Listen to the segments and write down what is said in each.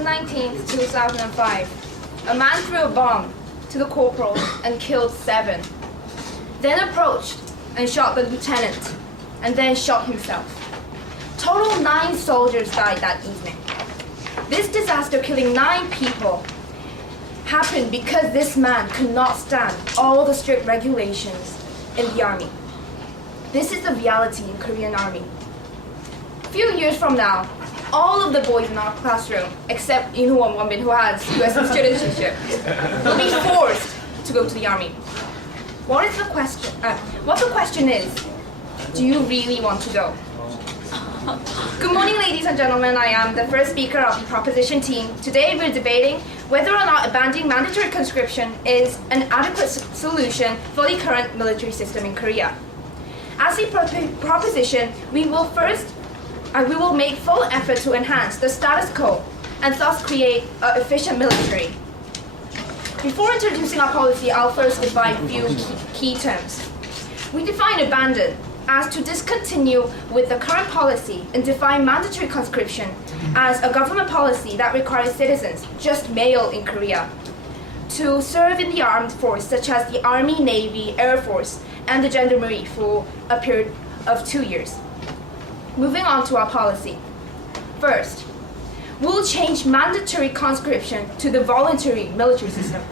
June 19, 2005, a man threw a bomb to the corporal and killed 7. Then approached and shot the lieutenant, and then shot himself. Total 9 soldiers died that evening. This disaster, killing 9 people, happened because this man could not stand all the strict regulations in the army. This is the reality in Korean army. A few years from now, all of the boys in our classroom, except Inho Wonbin, who has U.S. citizenship, will be forced to go to the army. What the question is, do you really want to go? Good morning, ladies and gentlemen. I am the first speaker of the proposition team. Today we're debating whether or not abandoning mandatory conscription is an adequate solution for the current military system in Korea. As a proposition, we will make full effort to enhance the status quo and thus create an efficient military. Before introducing our policy, I'll first define a few key terms. We define abandon as to discontinue with the current policy and define mandatory conscription as a government policy that requires citizens, just male in Korea, to serve in the armed force such as the Army, Navy, Air Force, and the Gendarmerie for a period of 2 years. Moving on to our policy. First, we'll change mandatory conscription to the voluntary military system.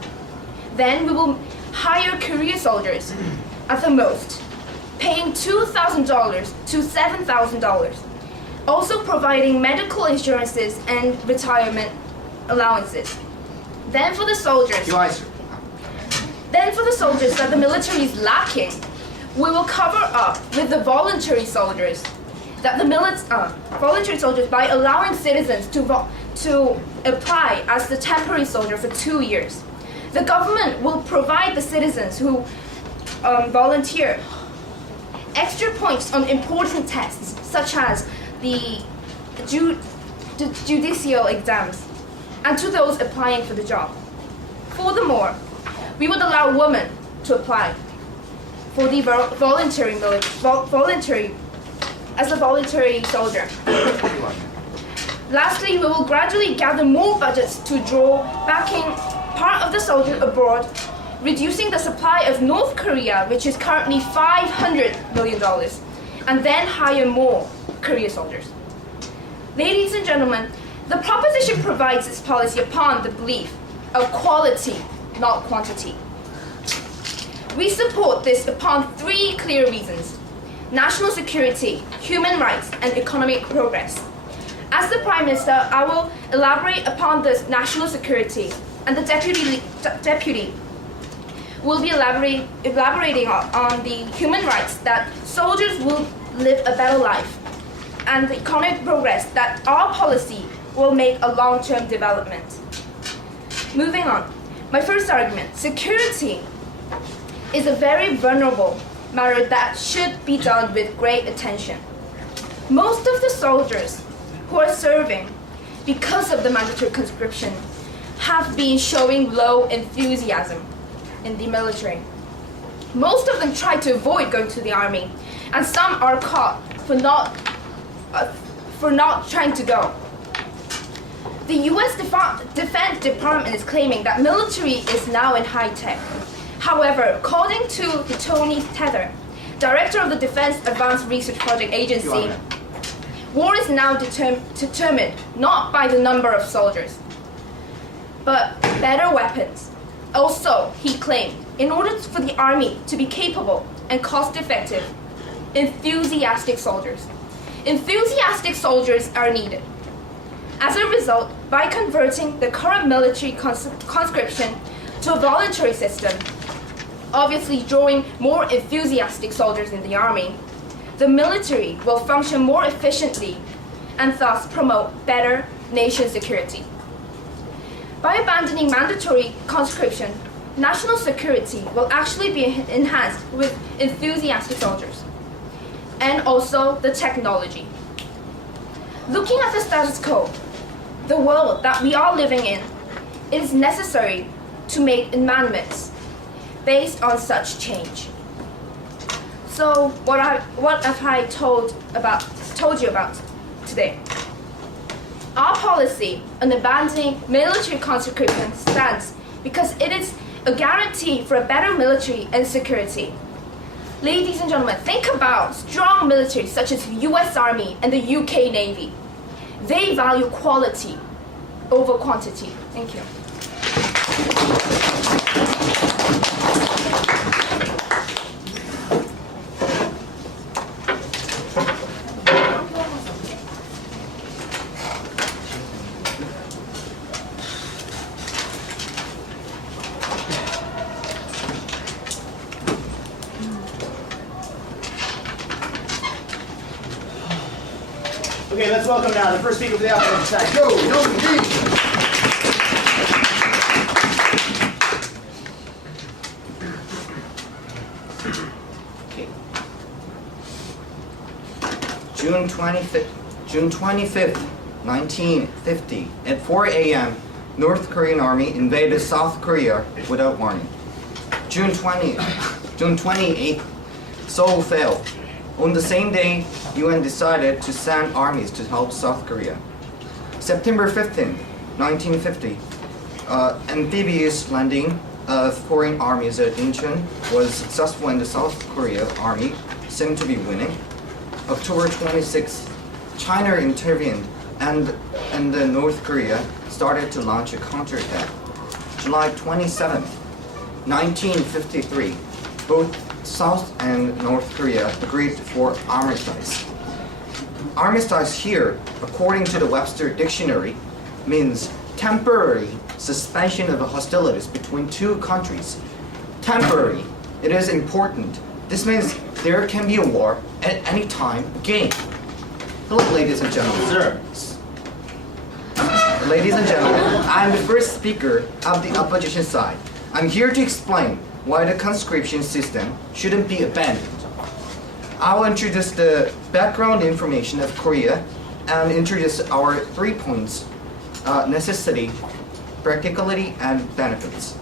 Then we will hire career soldiers at the most, paying $2,000 to $7,000, also providing medical insurances and retirement allowances. Then for the soldiers that the military is lacking, we will cover up with the voluntary soldiers by allowing citizens to apply as the temporary soldier for 2 years. The government will provide the citizens who volunteer extra points on important tests, such as the judicial exams, and to those applying for the job. Furthermore, we would allow women to apply for the voluntary soldier. Lastly, we will gradually gather more budgets to draw backing part of the soldiers abroad, reducing the supply of North Korea, which is currently $500 million, and then hire more career soldiers. Ladies and gentlemen, the proposition provides its policy upon the belief of quality, not quantity. We support this upon 3 clear reasons: national security, human rights, and economic progress. As the Prime Minister, I will elaborate upon this national security, and the deputy will be elaborating on the human rights, that soldiers will live a better life, and the economic progress, that our policy will make a long-term development. Moving on, my first argument: security is a very vulnerable matter that should be done with great attention. Most of the soldiers who are serving because of the mandatory conscription have been showing low enthusiasm in the military. Most of them try to avoid going to the army, and some are caught for not trying to go. The U.S. Defense Department is claiming that military is now in high tech. However, according to Tony Tether, director of the Defense Advanced Research Project Agency, war is now determined not by the number of soldiers, but better weapons. Also, he claimed, in order for the army to be capable and cost-effective, enthusiastic soldiers are needed. As a result, by converting the current military conscription to a voluntary system, obviously drawing more enthusiastic soldiers in the army, the military will function more efficiently and thus promote better nation security. By abandoning mandatory conscription, national security will actually be enhanced with enthusiastic soldiers, and also the technology. Looking at the status quo, the world that we are living in, it is necessary to make amendments based on such change. So what have I told you about today? Our policy on abandoning military conscription stands because it is a guarantee for a better military and security. Ladies and gentlemen, think about strong militaries such as the US Army and the UK Navy. They value quality over quantity. Thank you. Okay, let's welcome now the first speaker for the opposition side. Go, Daewon. Okay. June 25th, 1950, at 4 a.m., North Korean army invaded South Korea without warning. June 28th, Seoul fell. On the same day, UN decided to send armies to help South Korea. September 15, 1950, amphibious landing of foreign armies at Incheon was successful and the South Korea army seemed to be winning. October 26, China intervened and North Korea started to launch a counterattack. July 27, 1953, both South and North Korea agreed for armistice. Armistice here, according to the Webster Dictionary, means temporary suspension of hostilities between two countries. Temporary, it is important. This means there can be a war at any time again. Hello, ladies and gentlemen. Sir. Ladies and gentlemen, I'm the first speaker of the opposition side. I'm here to explain why the conscription system shouldn't be abandoned. I will introduce the background information of Korea and introduce our 3 points: necessity, practicality, and benefits.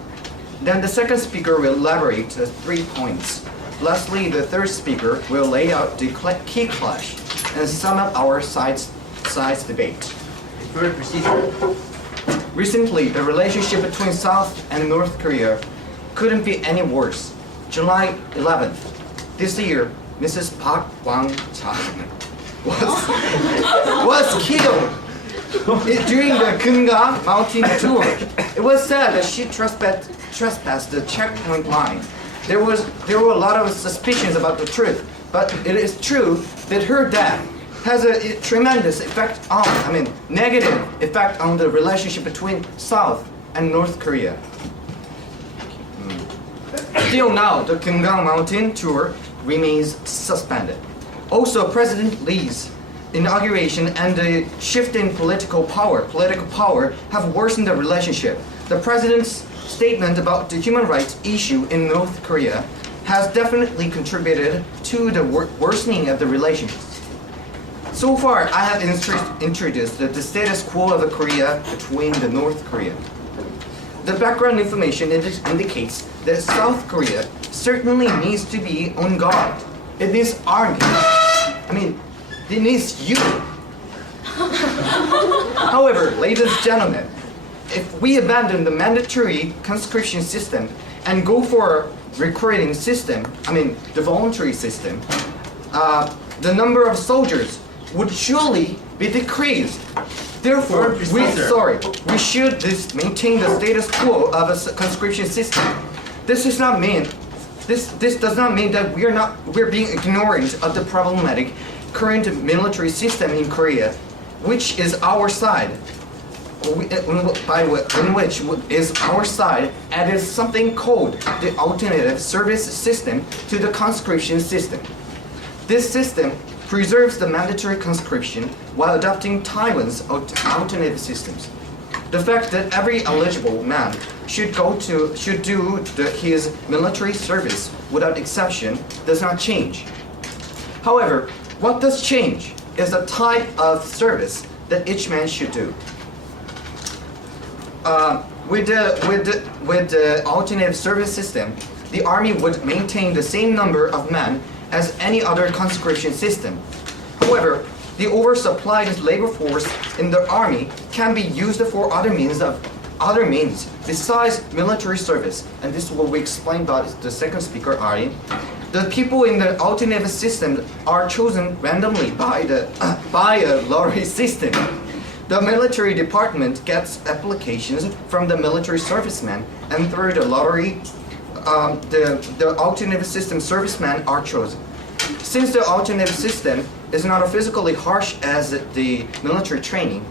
Then the second speaker will elaborate the 3 points. Lastly, the third speaker will lay out the key clash and sum up our sides debate. Further procedure. Recently, the relationship between South and North Korea couldn't be any worse. July 11th, this year, Mrs. Park Wang-chan was killed during the Kumgang mountain tour. It was said that she trespassed the checkpoint line. There were a lot of suspicions about the truth, but it is true that her death has a tremendous negative effect on the relationship between South and North Korea. Still now, the Kumgang mountain tour remains suspended. Also, President Lee's inauguration and the shift in political power have worsened the relationship. The president's statement about the human rights issue in North Korea has definitely contributed to the worsening of the relationship. So far, I have introduced the status quo of Korea between the North Korea. The background information indicates that South Korea certainly needs to be on guard. It needs army. It needs you. However, ladies and gentlemen, if we abandon the mandatory conscription system and go for a recruiting system, the voluntary system, the number of soldiers would surely be decreased. Therefore, we should maintain the status quo of a conscription system. This does not mean that we're being ignorant of the problematic current military system in Korea, which is our side. Added something called the alternative service system to the conscription system. This system preserves the mandatory conscription while adopting Taiwan's alternative systems. The fact that every eligible man should do his military service without exception does not change. However, what does change is the type of service that each man should do. With the alternative service system, the army would maintain the same number of men as any other conscription system. However, the oversupplied labor force in the army can be used for other means besides military service. And this is what we explained about the second speaker, Ari. The people in the alternative system are chosen randomly by a lottery system. The military department gets applications from the military servicemen, and through the lottery, the alternative system servicemen are chosen. Since the alternative system is not physically harsh as the military training,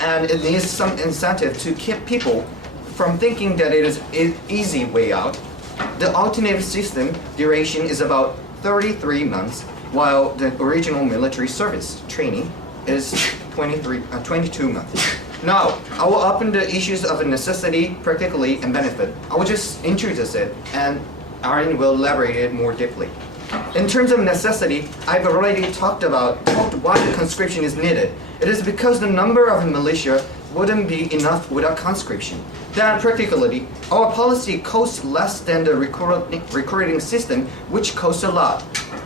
and it needs some incentive to keep people from thinking that it is an easy way out, the alternative system duration is about 33 months, while the original military service training is 22 months. Now, I will open the issues of necessity, practically, and benefit. I will just introduce it, and Aaron will elaborate it more deeply. In terms of necessity, I've already talked why the conscription is needed. It is because the number of militia wouldn't be enough without conscription. Then practically, our policy costs less than the recruiting system, which costs a lot.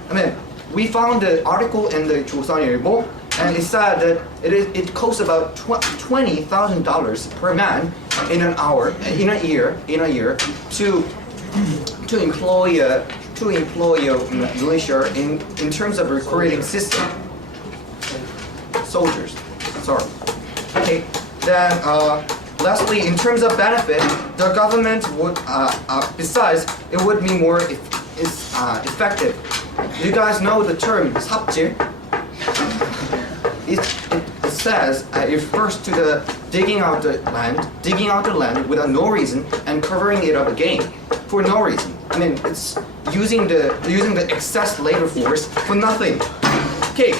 I mean, we found the article in the 조선일보, and it said that it costs about $20,000 per man in a year to employ a militia in terms of recruiting system. Soldiers, sorry. Okay. Then, lastly, in terms of benefit, the government would, besides, it would be more effective. You guys know the term 삽질? It says it refers to the digging out the land without no reason and covering it up again for no reason. I mean, it's using the excess labor force for nothing. Okay,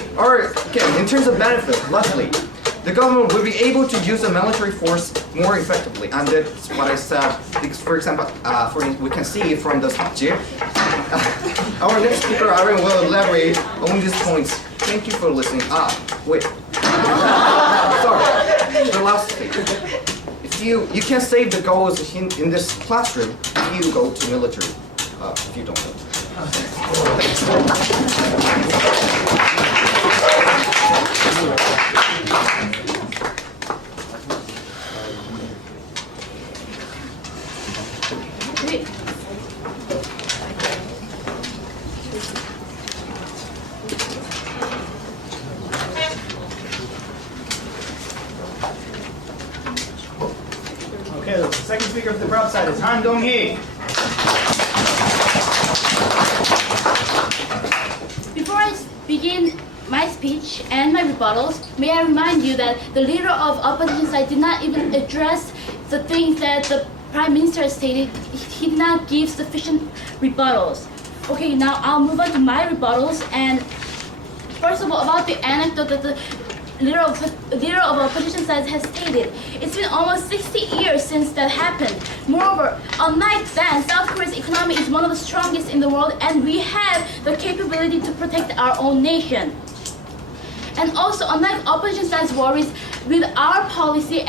in terms of benefit, lastly, the government will be able to use the military force more effectively, and that's what I said. For example, we can see from the 삽질. Our next speaker, Aaron, will elaborate on these points. Thank you for listening. Wait. Sorry, the last thing. If you can save the goals in this classroom if you go to military. If you don't know. Thanks. Okay, the second speaker for the crowd side is Han Dong-hee. Before I begin my speech and my rebuttals, may I remind you that the leader of opposition side did not even address the things that the Prime Minister stated. He did not give sufficient rebuttals. Okay, now I'll move on to my rebuttals. And first of all, about the anecdote that the leader of opposition side has stated. It's been almost 60 years since that happened. Moreover, unlike then, South Korea's economy is one of the strongest in the world, and we have the capability to protect our own nation. And also, unlike opposition side's worries, with our policy,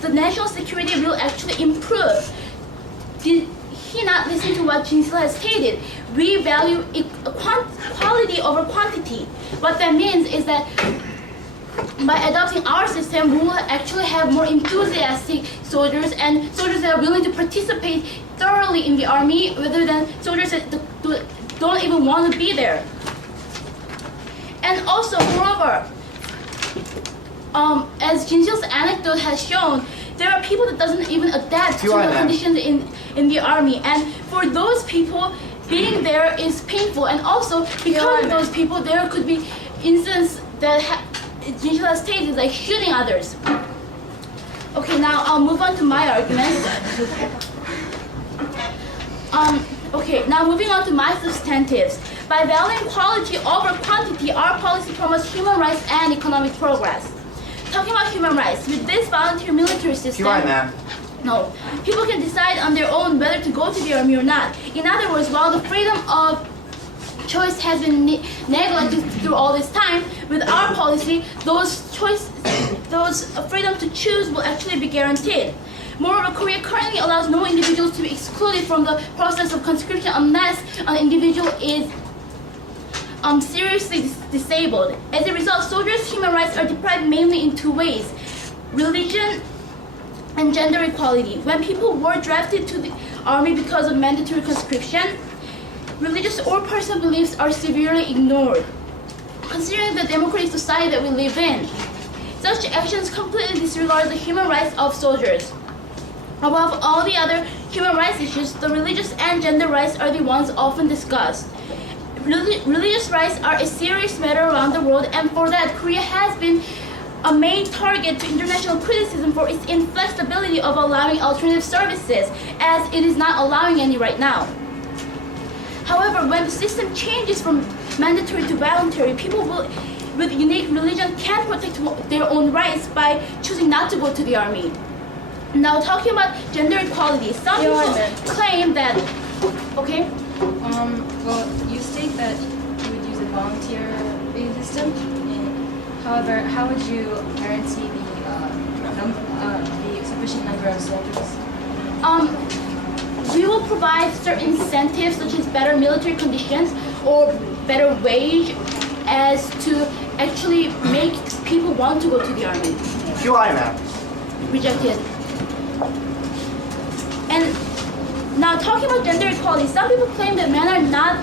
the national security will actually improve. Did he not listen to what Jin has stated? We value quality over quantity. What that means is that by adopting our system, we will actually have more enthusiastic soldiers and soldiers that are willing to participate thoroughly in the army rather than soldiers that don't even want to be there. And also, moreover, as Jinsil's anecdote has shown, there are people that doesn't even adapt to the conditions in the army. And for those people, being there is painful. And also, because of those people, there could be incidents that Jinsil has stated, like shooting others. Okay, now I'll move on to my arguments. Okay, now moving on to my substantives. By valuing quality over quantity, our policy promotes human rights and economic progress. Talking about human rights, with this volunteer military system, no, people can decide on their own whether to go to the army or not. In other words, while the freedom of choice has been neglected through all this time, with our policy, those freedom to choose will actually be guaranteed. Moreover, Korea currently allows no individuals to be excluded from the process of conscription unless an individual is seriously disabled. As a result, soldiers' human rights are deprived mainly in two ways: religion and gender equality. When people were drafted to the army because of mandatory conscription, religious or personal beliefs are severely ignored. Considering the democratic society that we live in, such actions completely disregard the human rights of soldiers. Above all the other human rights issues, the religious and gender rights are the ones often discussed. Religious rights are a serious matter around the world, and for that, Korea has been a main target to international criticism for its inflexibility of allowing alternative services, as it is not allowing any right now. However, when the system changes from mandatory to voluntary, people with unique religion can protect their own rights by choosing not to go to the army. Now, talking about gender equality, some people claim that, okay? Well, you state that you would use a volunteer system. However, how would you guarantee the sufficient number of soldiers? We will provide certain incentives such as better military conditions or better wage as to actually make people want to go to the army. QI map. Rejected. And now talking about gender equality, some people claim that men are not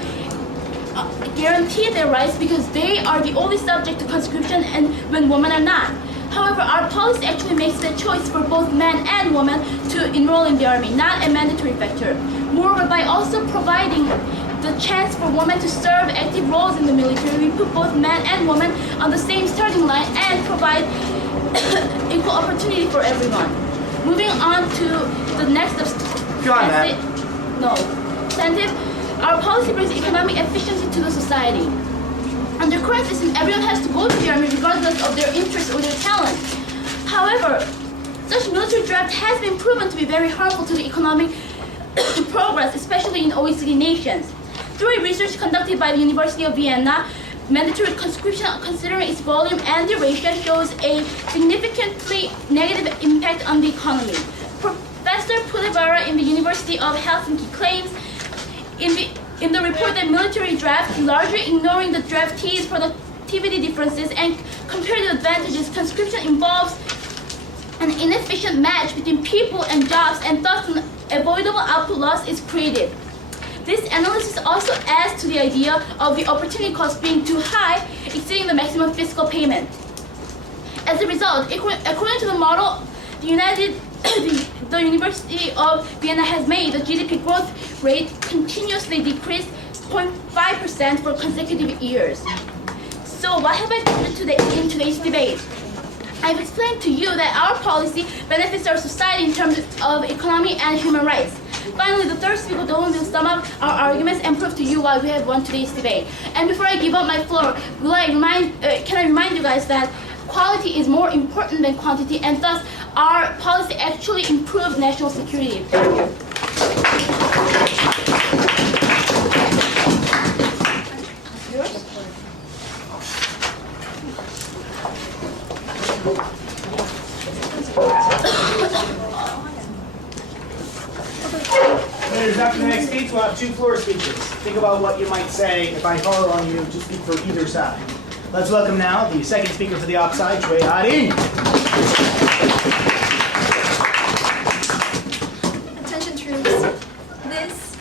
guaranteed their rights because they are the only subject to conscription and when women are not. However, our policy actually makes the choice for both men and women to enroll in the army, not a mandatory factor. Moreover, by also providing the chance for women to serve active roles in the military, we put both men and women on the same starting line and provide equal opportunity for everyone. Moving on to the next incentive, our policy brings economic efficiency to the society. Under current system, everyone has to go to the army regardless of their interest or their talent. However, such military draft has been proven to be very harmful to the economic progress, especially in OECD nations. Through a research conducted by the University of Vienna, mandatory conscription, considering its volume and duration, shows a significantly negative impact on the economy. Professor Pulevara in the University of Helsinki claims in the report that military draft, largely ignoring the draftees' productivity differences and comparative advantages, conscription involves an inefficient match between people and jobs, and thus an avoidable output loss is created. This analysis also adds to the idea of the opportunity cost being too high, exceeding the maximum fiscal payment. As a result, according to the model the University of Vienna has made, the GDP growth rate continuously decreased 0.5% for consecutive years. So what have I done in today's debate? I've explained to you that our policy benefits our society in terms of economy and human rights. Finally, the third speaker, Daewon, will sum up our arguments and prove to you why we have won today's debate. And before I give up my floor, can I remind you guys that quality is more important than quantity, and thus our policy actually improves national security. Thank you. After the next speech, we'll have 2 floor speeches. Think about what you might say. If I call on you, just speak for either side. Let's welcome now the second speaker for the offside, Choi Ha-rin. Attention troops. This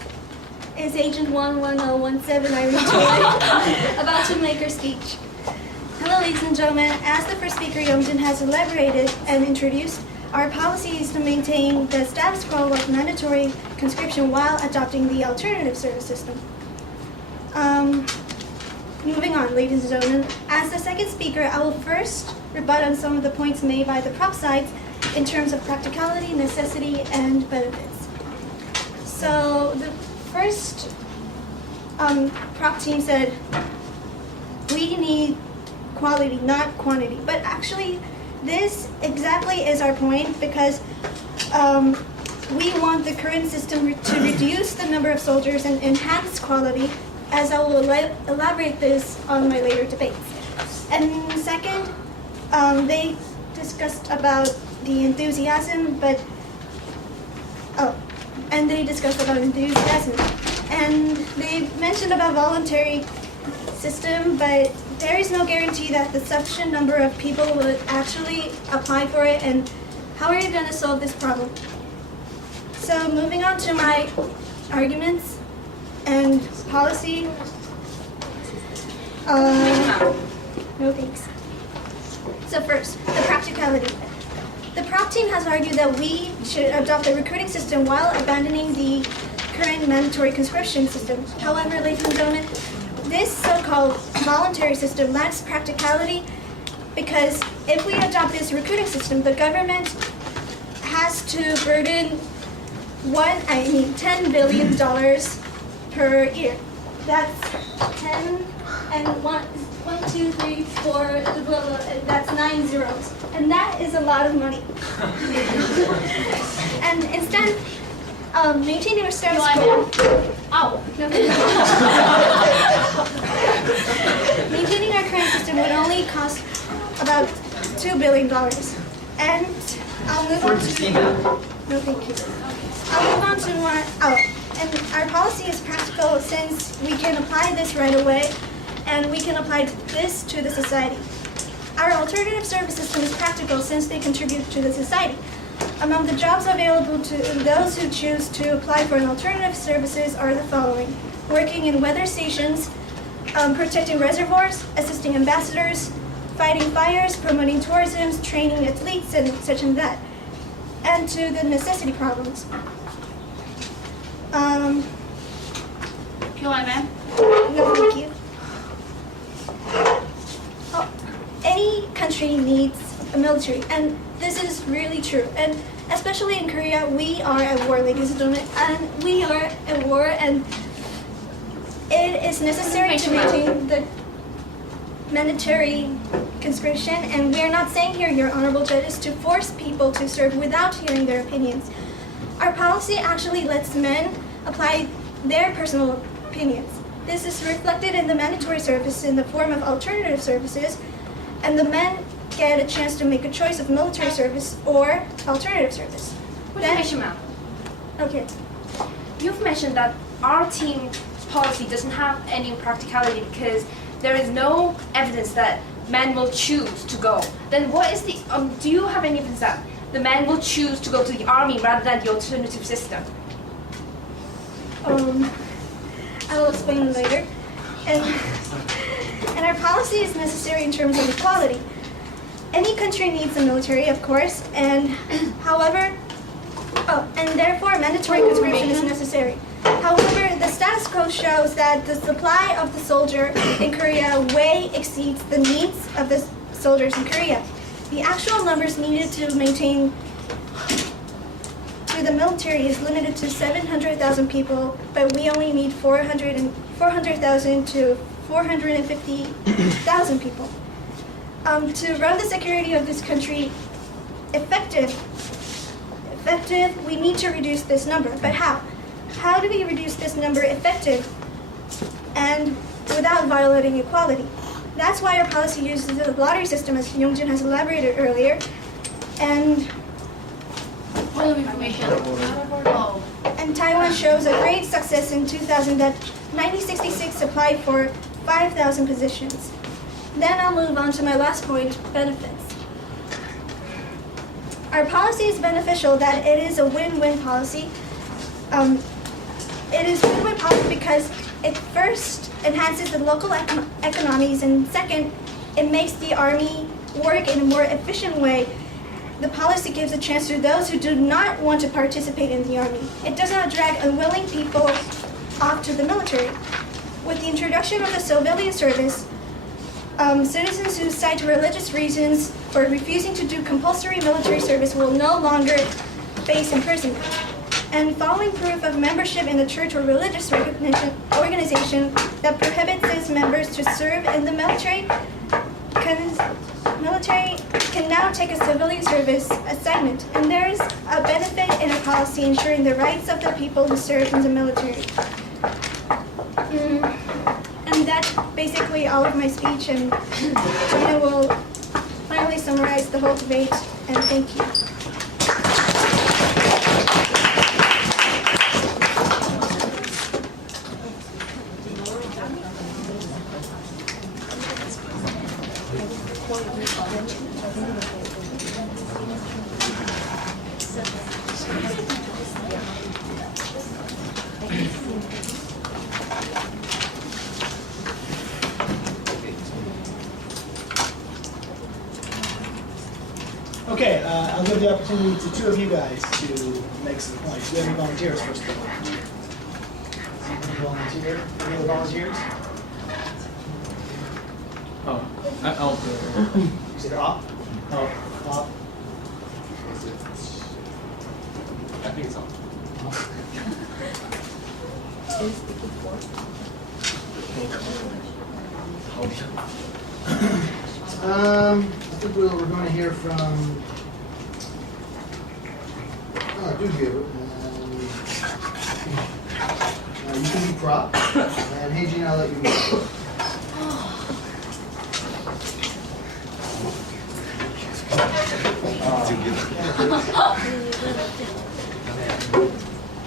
is Agent 11017 Irene Choi, about to make her speech. Hello, ladies and gentlemen. As the first speaker, Yongjin, has elaborated and introduced, our policy is to maintain the status quo of mandatory conscription while adopting the alternative service system. Moving on, ladies and gentlemen. As the second speaker, I will first rebut on some of the points made by the prop sides in terms of practicality, necessity, and benefits. So the first prop team said, we need quality, not quantity. But actually, this exactly is our point, because we want the current system to reduce the number of soldiers and enhance quality, as I will elaborate this on my later debates. And second, they discussed about the enthusiasm, and they mentioned about voluntary system, but there is no guarantee that the sufficient number of people would actually apply for it, and how are you going to solve this problem? So moving on to my arguments and policy. No thanks. So first, the practicality. The prop team has argued that we should adopt a recruiting system while abandoning the current mandatory conscription system. However, ladies and gentlemen, this so-called voluntary system lacks practicality because if we adopt this recruiting system, the government has to burden $10 billion per year. That's 10 and 1, 2, 3, 4, blah, blah, blah, that's 9 zeros. And that is a lot of money. And instead, maintaining our status quo. Ow. No. Maintaining our current system would only cost about $2 billion. And I'll move on to. No, thank you. I'll move on to more. And our policy is practical since we can apply this right away, and we can apply this to the society. Our alternative service system is practical since they contribute to the society. Among the jobs available to those who choose to apply for an alternative services are the following: working in weather stations, protecting reservoirs, assisting ambassadors, fighting fires, promoting tourism, training athletes, and such and that. And to the necessity problems. ma'am. No, thank you. Any country needs a military, and this is really true. And especially in Korea, we are at war, ladies and gentlemen, and we are at war, and it is necessary to maintain the mandatory conscription. And we are not saying here, your honorable judges, to force people to serve without hearing their opinions. Our policy actually lets men apply their personal opinions. This is reflected in the mandatory service in the form of alternative services, and the men get a chance to make a choice of military service or alternative service. Ma'am. Okay. You've mentioned that our team policy doesn't have any practicality because there is no evidence that men will choose to go. Then what is the, do you have any evidence that the men will choose to go to the army rather than the alternative system? I will explain later. And our policy is necessary in terms of equality. Any country needs a military, of course, and therefore mandatory conscription is necessary. However, the status quo shows that the supply of the soldier in Korea way exceeds the needs of the soldiers in Korea. The actual numbers needed to maintain to the military is limited to 700,000 people, but we only need 400,000 to 450,000 people. To run the security of this country effective, we need to reduce this number. But how? How do we reduce this number effective and without violating equality? That's why our policy uses the lottery system, as Yoongjin has elaborated earlier. And Point of information. Oh. And Taiwan shows a great success in 2000 that 1966 applied for 5,000 positions. Then I'll move on to my last point, benefits. Our policy is beneficial that it is a win-win policy. It is win-win policy because it first enhances the local economies, and second, it makes the army work in a more efficient way. The policy gives a chance to those who do not want to participate in the army. It does not drag unwilling people off to the military. With the introduction of the civilian service, citizens who cite religious reasons for refusing to do compulsory military service will no longer face imprisonment. And following proof of membership in the church or religious organization that prohibits its members to serve in the military can now take a civilian service assignment. And there is a benefit in a policy ensuring the rights of the people who serve in the military. And that's basically all of my speech, and Gina will finally summarize the whole debate, and thank you. Okay, I'll give the opportunity to two of you guys to make some points. Do we have any volunteers first of all? Any volunteer? Any other volunteers? Oh, I'll do it. You said op? Oh, Op? I think it's on. I think we're going to hear from Dude here. You can be prop. And hey, Gene, I'll let you go.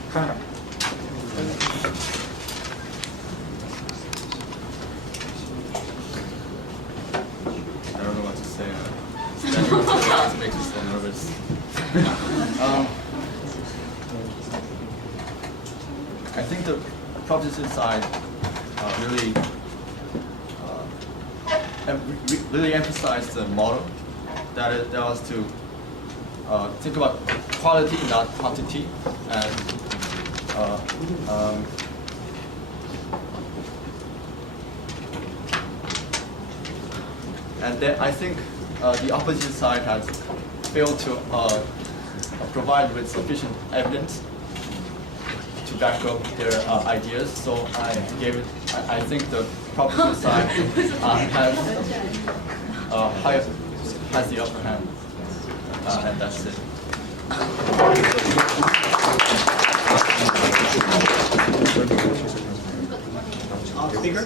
I don't know what to say. It makes me so nervous. I think the proposition side really emphasized the model that was to think about quality, not quantity, and then I think the opposition side has failed to provide with sufficient evidence to back up their ideas. So I think the proposition side has the upper hand, and that's it. Speaker?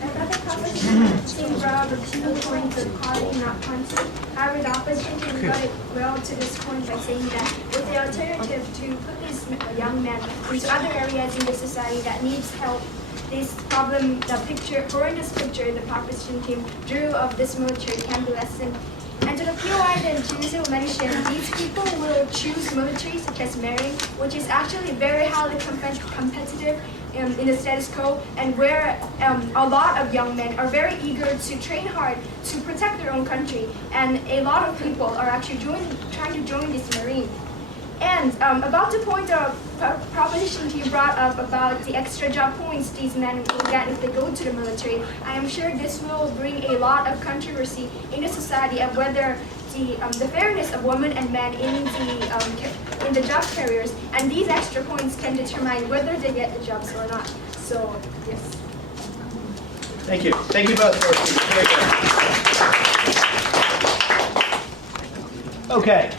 I thought the proposition seemed broad with 2 points of quality, not quantity. However, the opposition can got it well to this point by saying that with the alternative to put these young men into other areas in the society that needs help, this problem, the horrendous picture the proposition team drew of this military can be lessened. And to the POI that Junsu mentioned, these people will choose military such as marrying, which is actually very highly competitive in the status quo, and where a lot of young men are very eager to train hard to protect their own country, and a lot of people are actually trying to join this marine. And about the point of proposition you brought up about the extra job points these men will get if they go to the military, I am sure this will bring a lot of controversy in the society of whether the fairness of women and men in the job careers, and these extra points can determine whether they get the jobs or not. So yes. Thank you. Thank you both for speaking. Very good. Okay.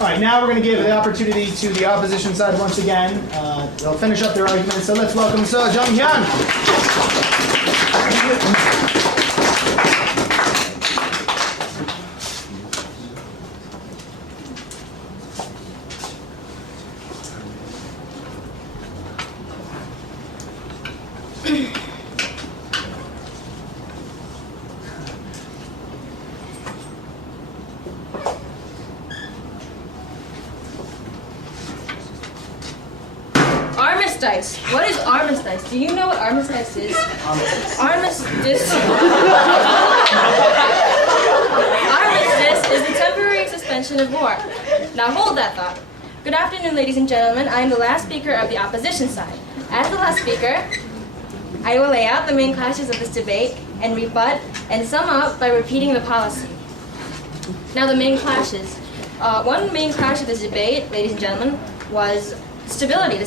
All right, now we're going to give the opportunity to the opposition side once again. They'll finish up their argument, so let's welcome Seo Jung-hyun. Armistice. What is armistice? Do you know what armistice is? Armistice. Armistice is the temporary suspension of war. Now hold that thought. Good afternoon, ladies and gentlemen. I am the last speaker of the opposition side. As the last speaker, I will lay out the main clashes of this debate and rebut and sum up by repeating the policy. Now the main clashes. One main clash of this debate, ladies and gentlemen, was stability. The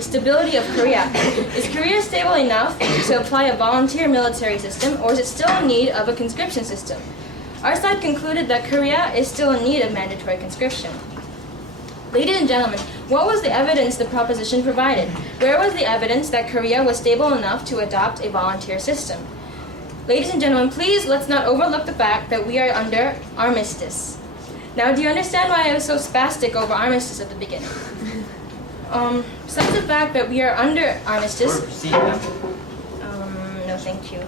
stability of Korea. Is Korea stable enough to apply a volunteer military system, or is it still in need of a conscription system? Our side concluded that Korea is still in need of mandatory conscription. Ladies and gentlemen, what was the evidence the proposition provided? Where was the evidence that Korea was stable enough to adopt a volunteer system? Ladies and gentlemen, please let's not overlook the fact that we are under armistice. Now, do you understand why I was so spastic over armistice at the beginning? Besides the fact that we are under armistice, Proceed, ma'am. no thank you.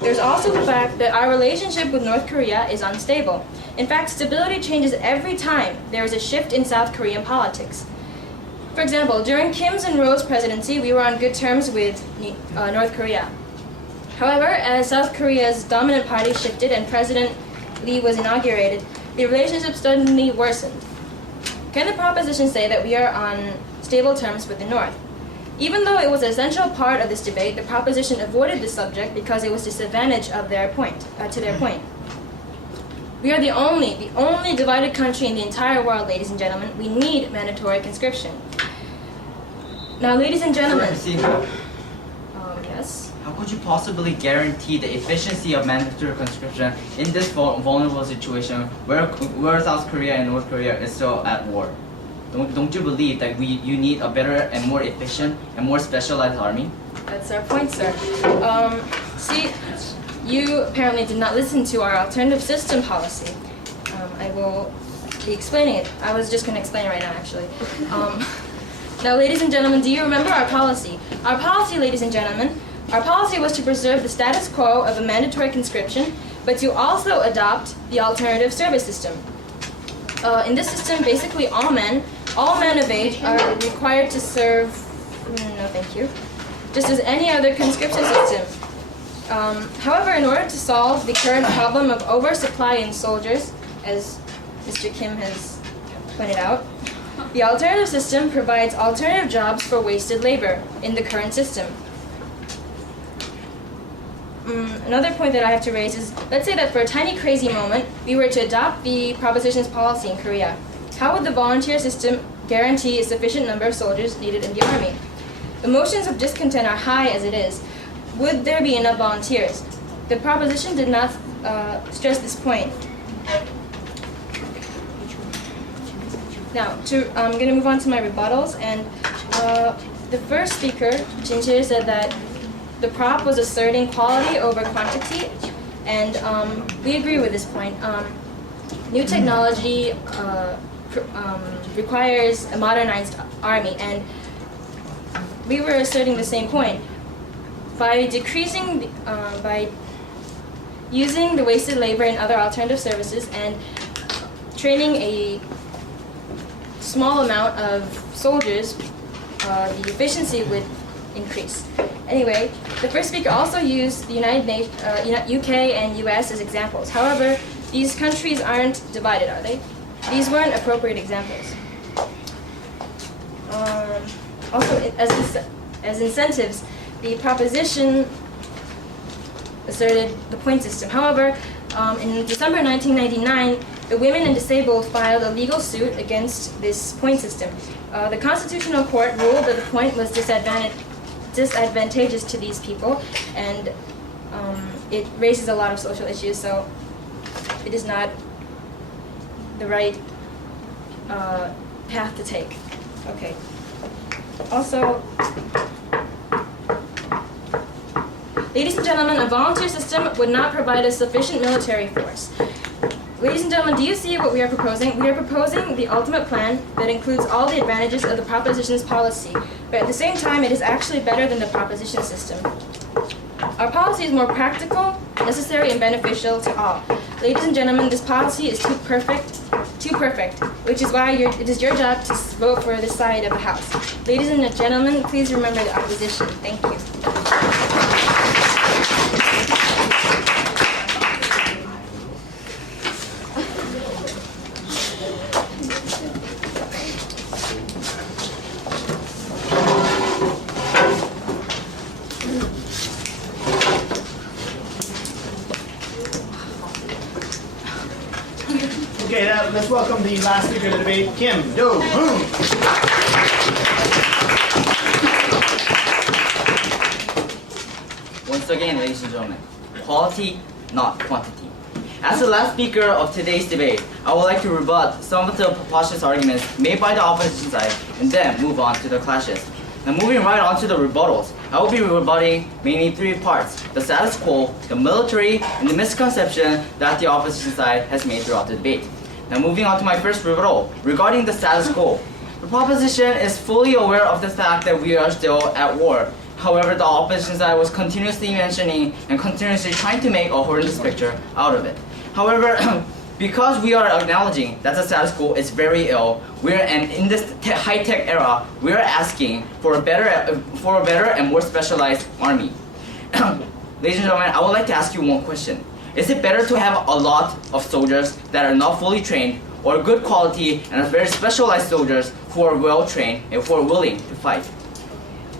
There's also the fact that our relationship with North Korea is unstable. In fact, stability changes every time there is a shift in South Korean politics. For example, during Kim's and Roh's presidency, we were on good terms with North Korea. However, as South Korea's dominant party shifted and President Lee was inaugurated, the relationship suddenly worsened. Can the proposition say that we are on stable terms with the North? Even though it was an essential part of this debate, the proposition avoided the subject because it was disadvantage of their point. We are the only divided country in the entire world, ladies and gentlemen. We need mandatory conscription. Now, ladies and gentlemen. Proceed, ma'am. Yes. How could you possibly guarantee the efficiency of mandatory conscription in this vulnerable situation where South Korea and North Korea is still at war? Don't you believe that you need a better and more efficient and more specialized army? That's our point, sir. See, you apparently did not listen to our alternative system policy. I will be explaining it. I was just going to explain it right now, actually. Now, ladies and gentlemen, do you remember our policy? Our policy, ladies and gentlemen, our policy was to preserve the status quo of a mandatory conscription, but to also adopt the alternative service system. In this system, basically all men of age are required to serve, no thank you, just as any other conscription system. However, in order to solve the current problem of oversupply in soldiers, as Mr. Kim has pointed out, the alternative system provides alternative jobs for wasted labor in the current system. Another point that I have to raise is, let's say that for a tiny crazy moment, we were to adopt the proposition's policy in Korea. How would the volunteer system guarantee a sufficient number of soldiers needed in the army? Emotions of discontent are high as it is. Would there be enough volunteers? The proposition did not stress this point. Now, I'm going to move on to my rebuttals, and the first speaker, Jin Chil, said that the prop was asserting quality over quantity, and we agree with this point. New technology requires a modernized army, and we were asserting the same point. By using the wasted labor in other alternative services and training a small amount of soldiers, the efficiency would increase. Anyway, the first speaker also used the UK and US as examples. However, these countries aren't divided, are they? These weren't appropriate examples. Also, as incentives, the proposition asserted the point system. However, in December 1999, the women and disabled filed a legal suit against this point system. The Constitutional Court ruled that the point was disadvantageous to these people, and it raises a lot of social issues, so it is not the right path to take. Okay. Also, ladies and gentlemen, a volunteer system would not provide a sufficient military force. Ladies and gentlemen, do you see what we are proposing? We are proposing the ultimate plan that includes all the advantages of the proposition's policy, but at the same time, it is actually better than the proposition system. Our policy is more practical, necessary, and beneficial to all. Ladies and gentlemen, this policy is too perfect, which is why it is your job to vote for this side of the House. Ladies and gentlemen, please remember the opposition. Thank you. Okay, now let's welcome the last speaker of the debate, Kim Do-hoon. Once again, ladies and gentlemen, quality, not quantity. As the last speaker of today's debate, I would like to rebut some of the preposterous arguments made by the opposition side and then move on to the clashes. Now moving right on to the rebuttals, I will be rebutting mainly three parts: the status quo, the military, and the misconception that the opposition side has made throughout the debate. Now moving on to my first rebuttal regarding the status quo. The proposition is fully aware of the fact that we are still at war. However, the opposition side was continuously mentioning and continuously trying to make a horrendous picture out of it. However, because we are acknowledging that the status quo is very ill, and in this high-tech era, we are asking for a better and more specialized army. Ladies and gentlemen, I would like to ask you one question. Is it better to have a lot of soldiers that are not fully trained, or good quality and very specialized soldiers who are well trained and who are willing to fight?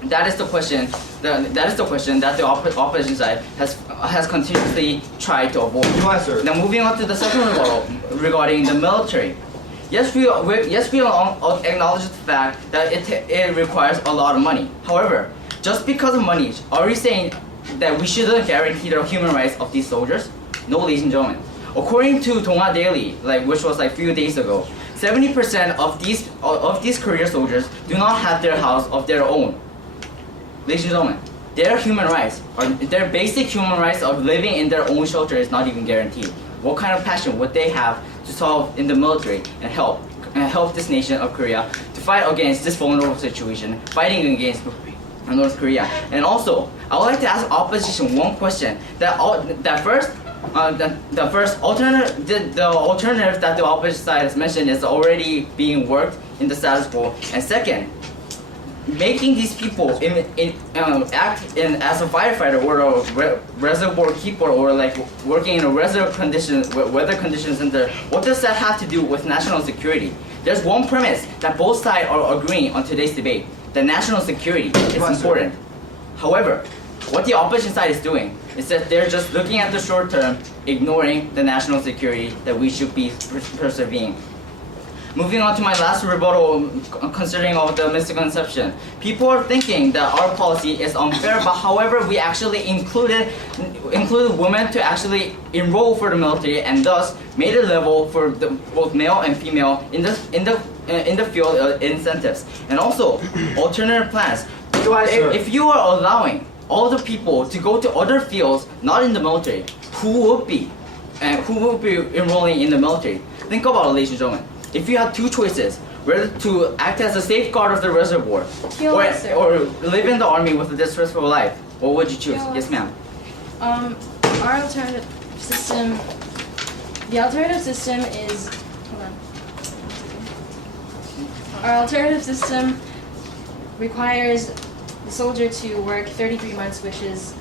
That is the question. That is the question that the opposition side has continuously tried to avoid. Now moving on to the second rebuttal regarding the military. Yes, we acknowledge the fact that it requires a lot of money. However, just because of money, are we saying that we shouldn't guarantee the human rights of these soldiers? No, ladies and gentlemen. According to Donghwa Daily, which was a few days ago, 70% of these career soldiers do not have their house of their own. Ladies and gentlemen, their human rights, or their basic human rights of living in their own shelter is not even guaranteed. What kind of passion would they have to solve in the military and help this nation of Korea to fight against this vulnerable situation, fighting against North Korea? And also, I would like to ask opposition one question. The alternative that the opposition side has mentioned is already being worked in the status quo. And second, making these people act as a firefighter or a reservoir keeper or working in a weather condition center, what does that have to do with national security? There's one premise that both sides are agreeing on today's debate, that national security is important. However, what the opposition side is doing is that they're just looking at the short term, ignoring the national security that we should be persevering. Moving on to my last rebuttal considering all the misconception. People are thinking that our policy is unfair, but however, we actually included women to actually enroll for the military and thus made it level for both male and female in the field incentives. And also, alternative plans. If you are allowing all the people to go to other fields, not in the military, who would be enrolling in the military? Think about it, ladies and gentlemen. If you had two choices, whether to act as a safeguard of the reservoir or live in the army with a disrespectful life, what would you choose? Yes, ma'am. Our alternative system. The alternative system is. Hold on. Our alternative system requires the soldier to work 33 months, which is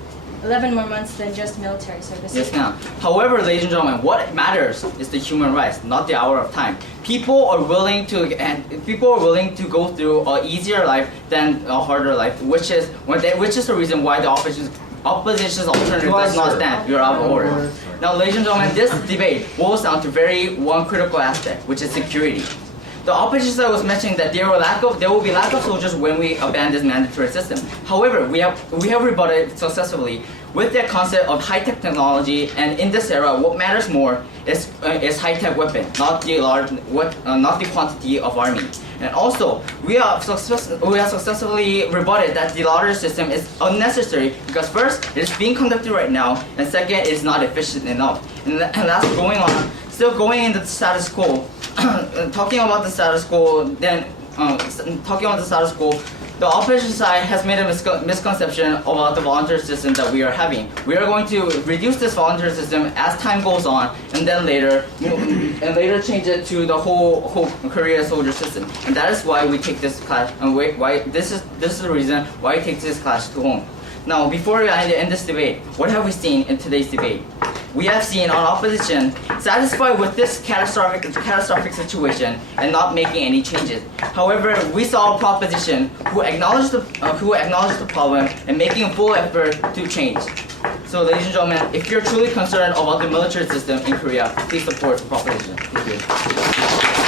11 more months than just military service. Yes, ma'am. However, ladies and gentlemen, what matters is the human rights, not the hour of time. People are willing to go through an easier life than a harder life, which is the reason why the opposition's alternative does not stand. You're out of order. Now, ladies and gentlemen, this debate boils down to one critical aspect, which is security. The opposition side was mentioning that there will be lack of soldiers when we abandon this mandatory system. However, we have rebutted successfully with the concept of high-tech technology, and in this era, what matters more is high-tech weapon, not the quantity of army. And also, we have successfully rebutted that the lottery system is unnecessary because first, it is being conducted right now, and second, it is not efficient enough. And that's still going into the status quo. Talking about the status quo, the opposition side has made a misconception about the volunteer system that we are having. We are going to reduce this volunteer system as time goes on, and then later change it to the whole career soldier system. And that is why we take this class, and this is the reason why we take this class to home. Now, before we end this debate, what have we seen in today's debate? We have seen our opposition satisfied with this catastrophic situation and not making any changes. However, we saw a proposition who acknowledged the problem and making a full effort to change. So, ladies and gentlemen, if you're truly concerned about the military system in Korea, please support the proposition. Thank you.